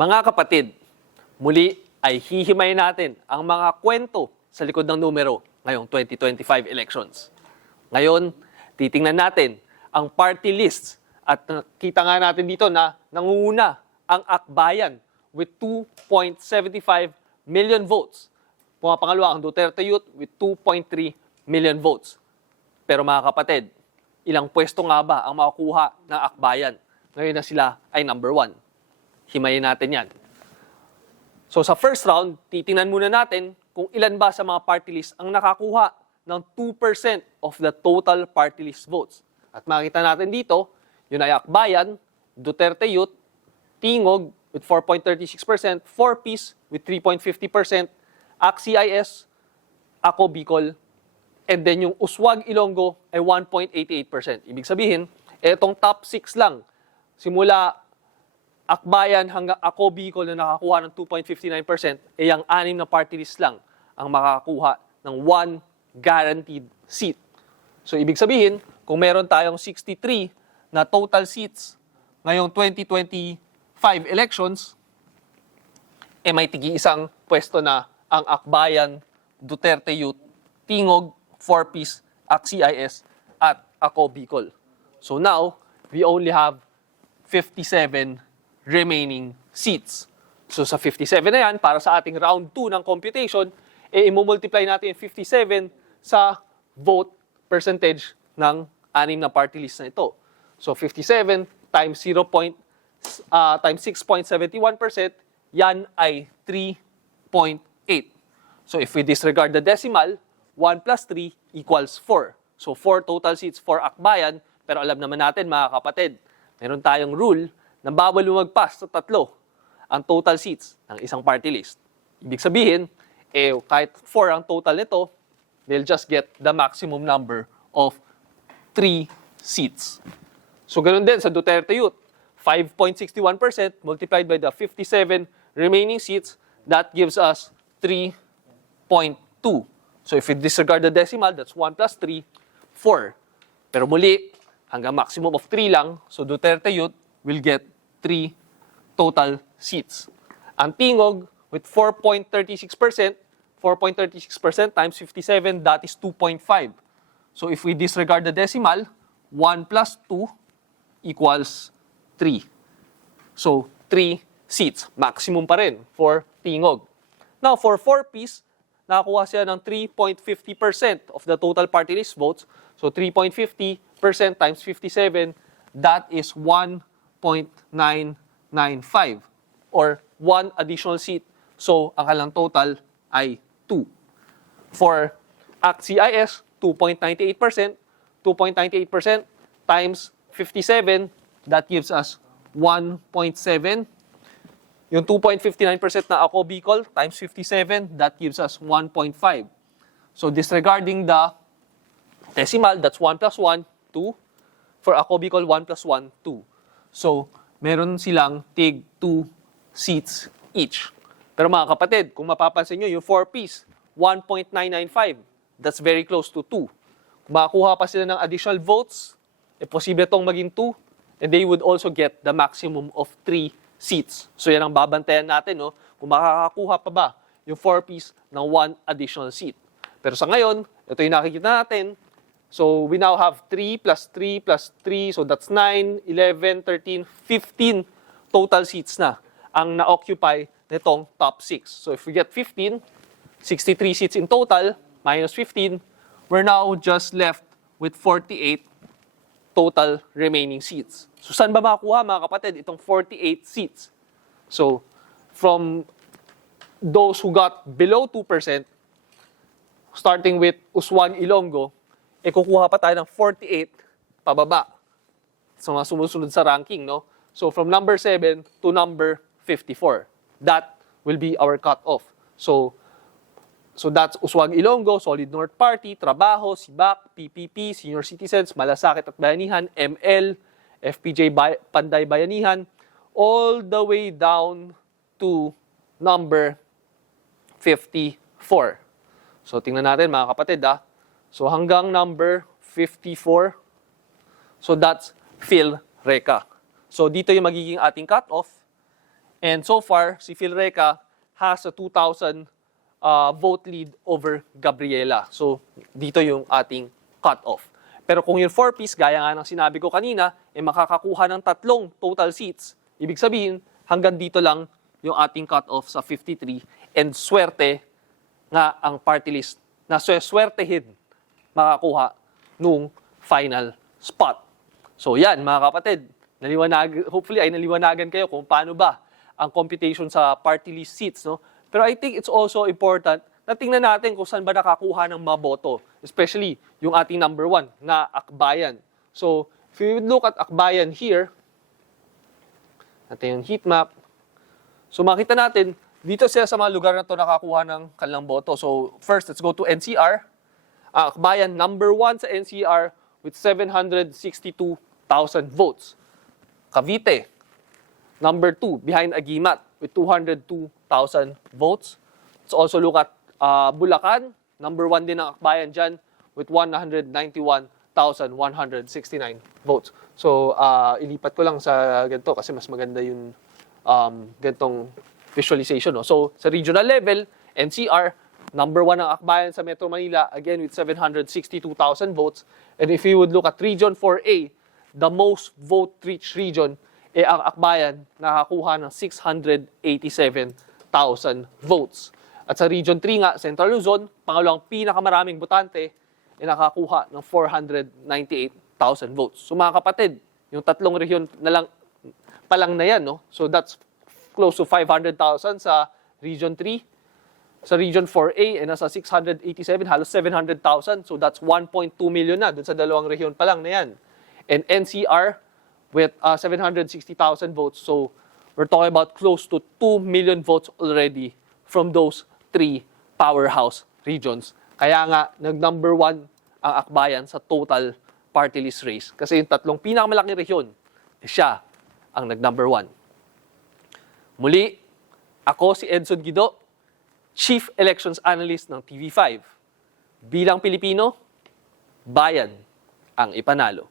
Mga kapatid, muli ay hihimayin natin ang mga kwento sa likod ng numero ngayong 2025 elections. Ngayon, titingnan natin ang party lists at kita nga natin dito na nangunguna ang Akbayan with 2.75 million votes. Pumapangalawa ang Duterte Youth with 2.3 million votes. Pero mga kapatid, ilang pwesto nga ba ang makukuha ng Akbayan? Ngayon na sila ay number one. Himayin natin yan. So sa first round, titingnan muna natin kung ilan ba sa mga party list ang nakakuha ng 2% of the total party list votes. At makita natin dito, yun ay Akbayan, Duterte Youth, Tingog with 4.36%, 4Ps with 3.50%, AXIS, Ako Bicol, and then yung Uswag Ilonggo ay 1.88%. Ibig sabihin, etong top 6 lang, simula Akbayan hanggang Ako Bicol na nakakuha ng 2.59%, eh ang anim na party list lang ang makakakuha ng one guaranteed seat. So ibig sabihin, kung meron tayong 63 na total seats ngayong 2025 elections, eh may tigi isang pwesto na ang Akbayan, Duterte Youth, Tingog, 4Ps, AXIS, at Ako Bicol. So now, we only have 57 remaining seats. So sa 57 na yan, para sa ating round 2 ng computation, eh, imumultiply natin yung 57 sa vote percentage ng anim na party list na ito. So 57 times 0. Point, ah, times 6.71%, yan ay 3.8. So if we disregard the decimal, 1 plus 3 equals 4. So 4 total seats for Akbayan, pero alam naman natin mga kapatid, meron tayong rule na bawal lumagpas sa tatlo ang total seats ng isang party list. Ibig sabihin, eh, kahit 4 ang total nito, they'll just get the maximum number of 3 seats. So ganun din sa Duterte Youth, 5.61% multiplied by the 57 remaining seats, that gives us 3.2. So if we disregard the decimal, that's 1 plus 3, 4. Pero muli, hanggang maximum of 3 lang, so Duterte Youth will get 3 total seats. Ang Tingog with 4.36%, 4.36% times 57, that is 2.5. So if we disregard the decimal, 1 plus 2 equals 3. So 3 seats, maximum pa rin for Tingog. Now for 4 Ps, nakakuha siya ng 3.50% of the total party list votes. So 3.50% times 57, that is 1.995 or one additional seat. So ang kanilang total ay 2. For ACT-CIS, 2.98%, 2.98% times 57, that gives us 1.7. Yung 2.59% na ako Bicol times 57, that gives us 1.5. So disregarding the decimal, that's 1 plus 1, 2. For ako Bicol, 1 plus 1, 2. So, meron silang tig 2 seats each. Pero mga kapatid, kung mapapansin nyo, yung 4 piece, 1.995. That's very close to 2. Kung makakuha pa sila ng additional votes, eh posible itong maging 2, and they would also get the maximum of 3 seats. So yan ang babantayan natin, no? kung makakakuha pa ba yung 4 piece ng 1 additional seat. Pero sa ngayon, ito yung nakikita natin. So we now have 3 plus 3 plus 3, so that's 9, 11, 13, 15 total seats na ang na-occupy nitong top 6. So if we get 15, 63 seats in total, minus 15, we're now just left with 48 total remaining seats. So saan ba makuha mga kapatid itong 48 seats? So from those who got below 2%, starting with Uswag Ilonggo, eh kukuha pa tayo ng 48 pababa sa mga sumusunod sa ranking, no? So from number 7 to number 54. That will be our cutoff. So So that's Uswag Ilonggo, Solid North Party, Trabaho, Sibak, PPP, Senior Citizens, Malasakit at Bayanihan, ML, FPJ Bay- Panday Bayanihan, all the way down to number 54. So tingnan natin mga kapatid ah. So hanggang number 54. So that's Phil Reka. So dito yung magiging ating cutoff. And so far, si Phil Reca has a 2,000 uh, vote lead over Gabriela. So, dito yung ating cut-off. Pero kung yung four-piece, gaya nga ng sinabi ko kanina, eh makakakuha ng tatlong total seats, ibig sabihin, hanggang dito lang yung ating cut-off sa 53 and swerte nga ang party list na swe- swertehin makakuha nung final spot. So yan mga kapatid, naliwanag, hopefully ay naliwanagan kayo kung paano ba ang computation sa party list seats. No? Pero I think it's also important na tingnan natin kung saan ba nakakuha ng mga boto, especially yung ating number one na Akbayan. So if would look at Akbayan here, natin yung heat map, So makita natin, dito sila sa mga lugar na to nakakuha ng kanilang boto. So first, let's go to NCR. Ah, Akbayan, number one sa NCR with 762,000 votes. Cavite, number two, behind Agimat with 202,000 votes. Let's also look at ah, Bulacan, number one din ang Akbayan dyan with 191,169 votes. So, ah, ilipat ko lang sa ganito kasi mas maganda yung um, ganitong visualization. No? So, sa regional level, NCR, number one ang Akbayan sa Metro Manila, again with 762,000 votes. And if you would look at Region 4A, the most vote-rich region, eh ang Akbayan nakakuha ng 687,000 votes. At sa Region 3 nga, Central Luzon, pangalawang pinakamaraming botante, eh nakakuha ng 498,000 votes. So mga kapatid, yung tatlong rehiyon na lang pa lang na yan, no? So that's close to 500,000 sa Region 3. Sa Region 4A, eh, nasa 687, halos 700,000. So that's 1.2 million na dun sa dalawang rehiyon pa lang na yan. And NCR with uh, 760,000 votes. So we're talking about close to 2 million votes already from those three powerhouse regions. Kaya nga, nag-number one ang Akbayan sa total party list race. Kasi yung tatlong pinakamalaking rehiyon, eh, siya ang nag-number one. Muli, ako si Edson Guido, Chief Elections Analyst ng TV5. Bilang Pilipino, bayan ang ipanalo.